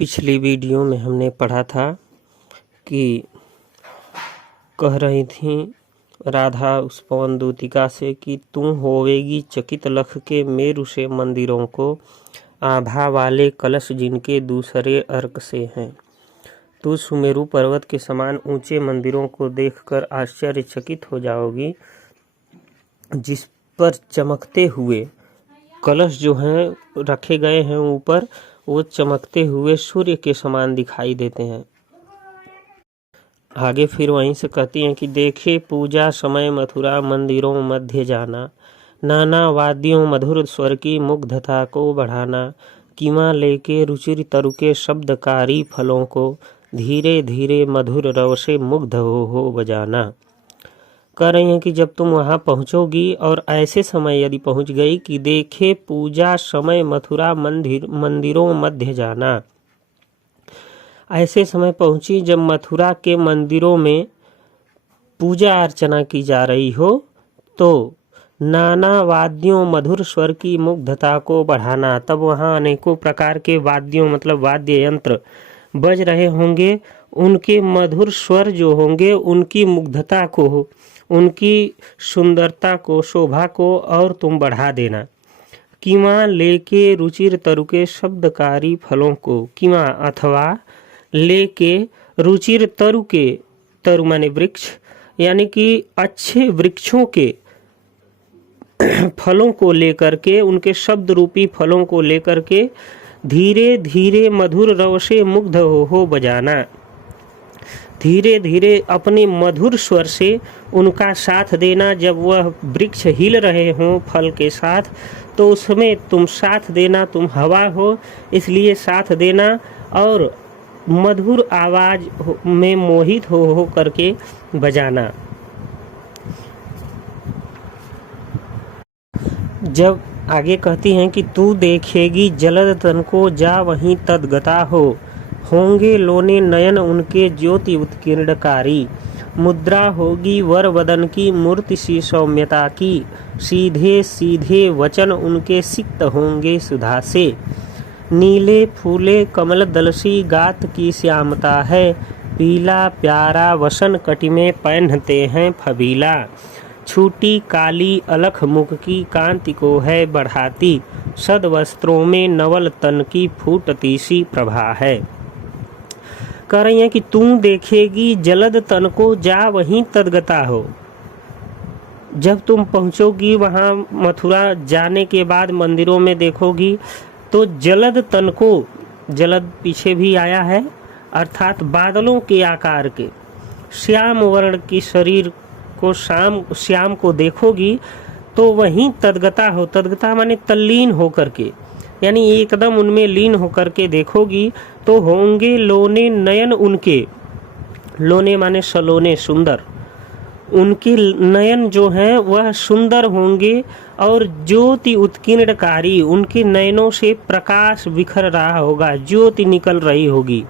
पिछली वीडियो में हमने पढ़ा था कि कह रही थी राधा उस पवन दूतिका से कि तू होवेगी चकित लख के मेरु से मंदिरों को, आभा वाले कलश जिनके दूसरे अर्क से हैं। तू सुमेरु पर्वत के समान ऊंचे मंदिरों को देखकर आश्चर्यचकित हो जाओगी, जिस पर चमकते हुए कलश जो हैं रखे गए हैं ऊपर, वो चमकते हुए सूर्य के समान दिखाई देते हैं। आगे फिर वहीं से कहती हैं कि देखे पूजा समय मथुरा मंदिरों मध्य जाना, नाना वाद्यों मधुर स्वर की मुग्धता को बढ़ाना, कीमा लेके रुचिर तरुके शब्दकारी फलों को, धीरे धीरे मधुर रव से मुग्ध हो बजाना। कह रही हैं कि जब तुम वहां पहुंचोगी और ऐसे समय यदि पहुंच गई कि देखे पूजा समय मथुरा मंदिरों मध्य जाना, ऐसे समय पहुंची जब मथुरा के मंदिरों में पूजा अर्चना की जा रही हो, तो नाना वाद्यों मधुर स्वर की मुग्धता को बढ़ाना। तब वहां अनेकों प्रकार के वाद्यों मतलब वाद्य यंत्र बज रहे होंगे, उनके मधुर स्वर जो होंगे उनकी मुग्धता को, उनकी सुंदरता को, शोभा को और तुम बढ़ा देना। कीमा लेके रुचिर तरुके शब्दकारी फलों को, कीमा अथवा लेके रुचिर तरुके, तरु माने वृक्ष, यानी कि अच्छे वृक्षों के फलों को लेकर के, उनके शब्द रूपी फलों को लेकर के धीरे धीरे मधुर रव से मुग्ध हो बजाना। धीरे धीरे अपने मधुर स्वर से उनका साथ देना। जब वह वृक्ष हिल रहे हों फल के साथ, तो उसमें तुम साथ देना, तुम हवा हो इसलिए साथ देना और मधुर आवाज में मोहित हो करके बजाना। जब आगे कहती हैं कि तू देखेगी जलद तन को जा वहीं तदगता हो, होंगे लोने नयन उनके ज्योति उत्कीर्णकारी, मुद्रा होगी वर वदन की मूर्ति सी सौम्यता की, सीधे सीधे वचन उनके सिक्त होंगे सुधा से, नीले फूले कमल दलसी गात की श्यामता है, पीला प्यारा वसन कटि में पहनते हैं फबीला, छूटी काली अलख मुख की कांति को है बढ़ाती, सद वस्त्रों में नवल तन की फूटती सी प्रभा है। कह रही हैं कि तू देखेगी जलद तन को जा वहीं तदगता हो। जब तुम पहुंचोगी वहां मथुरा जाने के बाद मंदिरों में देखोगी तो जलद तन को, जलद पीछे भी आया है अर्थात बादलों के आकार के श्याम वर्ण की शरीर को श्याम को देखोगी तो वहीं तदगता हो। तदगता माने तल्लीन हो करके, यानी एकदम उनमें लीन होकर के देखोगी तो होंगे लोने नयन उनके, लोने माने सलोने सुंदर, उनके नयन जो हैं वह सुंदर होंगे और ज्योति उत्कीर्णकारी, उनके नयनों से प्रकाश बिखर रहा होगा, ज्योति निकल रही होगी।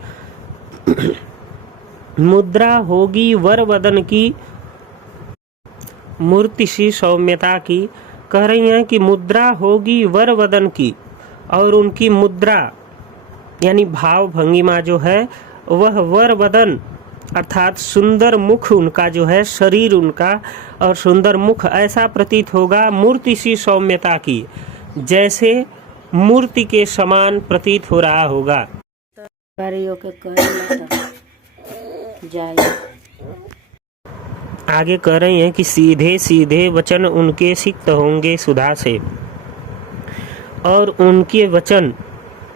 मुद्रा होगी वर वदन की मूर्ति सी सौम्यता की। कह रही हैं कि मुद्रा होगी वर वदन की और उनकी मुद्रा यानी भाव भंगिमा जो है वह वर वदन अर्थात सुंदर मुख उनका जो है, शरीर उनका और सुंदर मुख ऐसा प्रतीत होगा मूर्ति सी सौम्यता की, जैसे मूर्ति के समान प्रतीत हो रहा होगा। आगे कह रही हैं कि सीधे सीधे वचन उनके सिक्त होंगे सुधा से, और उनके वचन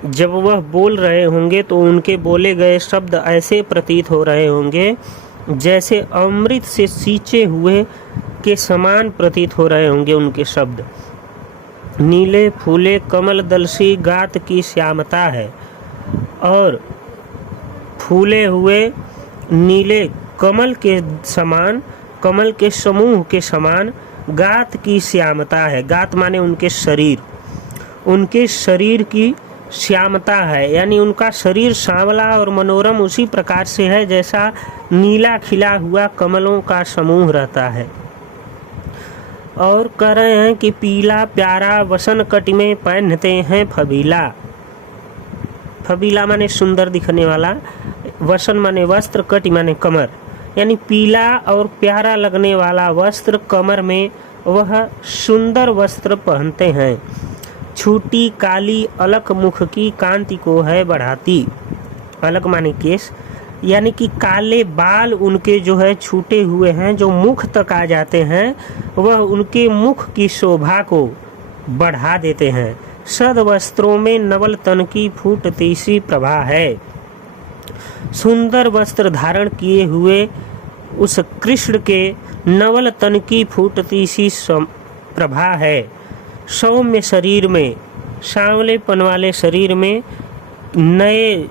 जब वह बोल रहे होंगे तो उनके बोले गए शब्द ऐसे प्रतीत हो रहे होंगे जैसे अमृत से सींचे हुए के समान प्रतीत हो रहे होंगे उनके शब्द। नीले फूले कमल दलसी गात की श्यामता है, और फूले हुए नीले कमल के समान, कमल के समूह के समान गात की श्यामता है। गात माने उनके शरीर, उनके शरीर की श्यामता है, यानी उनका शरीर सांवला और मनोरम उसी प्रकार से है जैसा नीला खिला हुआ कमलों का समूह रहता है। और कह रहे हैं कि पीला प्यारा वसन कटि में पहनते हैं फबीला, फबीला माने सुंदर दिखने वाला, वसन माने वस्त्र, कटि माने कमर, यानी पीला और प्यारा लगने वाला वस्त्र कमर में वह सुंदर वस्त्र पहनते हैं। छोटी काली अलक मुख की कांति को है बढ़ाती। अलक माने केश, यानी कि काले बाल उनके जो है छूटे हुए हैं, जो मुख तक आ जाते हैं, वह उनके मुख की शोभा को बढ़ा देते हैं। सद वस्त्रों में नवल तन की फूटती सी प्रभा है। सुंदर वस्त्र धारण किए हुए उस कृष्ण के नवल तन की फूटती सी प्रभा है। सौम्य शरीर में, सांवलेपन वाले शरीर में नए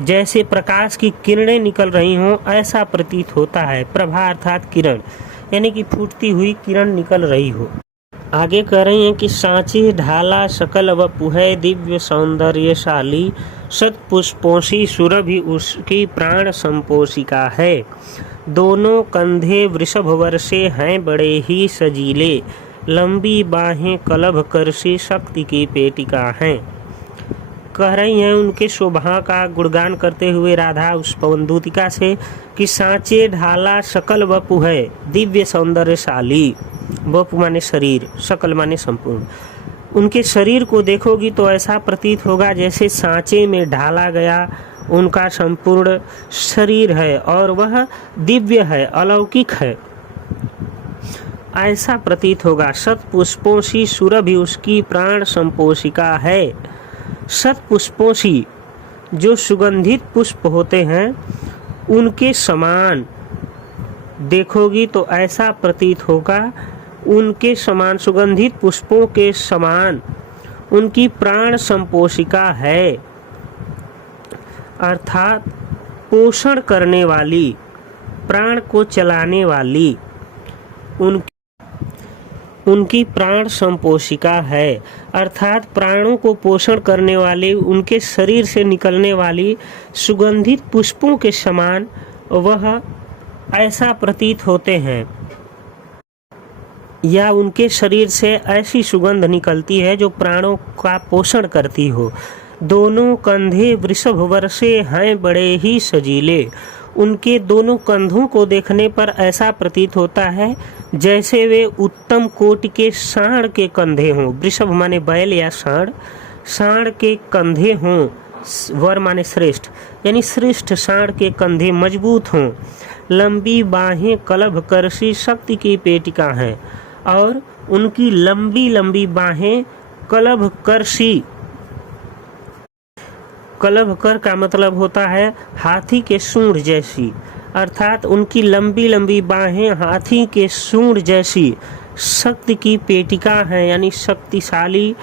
जैसे प्रकाश की किरणें निकल रही हों ऐसा प्रतीत होता है। प्रभा अर्थात किरण, यानी कि फूटती हुई किरण निकल रही हो। आगे कह रही हैं कि सांचे ढाला सकल वपुहै दिव्य सौंदर्यशाली, सतपुष्पोषी सुरभि उसकी प्राण संपोषिका है। दोनों कंधे वृषभ वर्षे हैं बड़े ही सजीले, लंबी बाहें कलभ करसी शक्ति की पेटिका हैं। कह रही हैं उनके शोभा का गुणगान करते हुए राधा उस पवनदूतिका से कि सांचे ढाला सकल वपु है दिव्य सौंदर्यशाली। वपु माने शरीर, सकल माने संपूर्ण। उनके शरीर को देखोगी तो ऐसा प्रतीत होगा जैसे सांचे में ढाला गया उनका संपूर्ण शरीर है और वह दिव्य है, अलौकिक है, ऐसा प्रतीत होगा। शतपुष्पों सी सुरभि उसकी प्राण संपोषिका है। शतपुष्पों सी, जो सुगंधित पुष्प होते हैं उनके समान देखोगी तो ऐसा प्रतीत होगा, उनके समान, सुगंधित पुष्पों के समान उनकी प्राण संपोषिका है, अर्थात पोषण करने वाली, प्राण को चलाने वाली उनकी प्राण संपोषिका है, अर्थात प्राणों को पोषण करने वाले उनके शरीर से निकलने वाली सुगंधित पुष्पों के समान वह ऐसा प्रतीत होते हैं, या उनके शरीर से ऐसी सुगंध निकलती है जो प्राणों का पोषण करती हो। दोनों कंधे वृषभ वर्षे हैं बड़े ही सजीले। उनके दोनों कंधों को देखने पर ऐसा प्रतीत होता है जैसे वे उत्तम कोटि के सांड के कंधे हों। वृषभ माने बैल या सांड, सांड के कंधे हों। वर माने श्रेष्ठ, यानी श्रेष्ठ सांड के कंधे मजबूत हों। लंबी बाहें कलभ करसी शक्ति की पेटिका हैं, और उनकी लंबी लंबी बाहें कलभ करसी, कलभ कर का मतलब होता है हाथी के सूंड जैसी, अर्थात उनकी लंबी लंबी बाहें हाथी के सूंड जैसी शक्ति की पेटिका हैं, यानी शक्तिशाली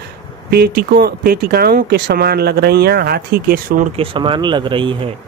पेटिकाओं के समान लग रही हैं, हाथी के सूंड के समान लग रही हैं।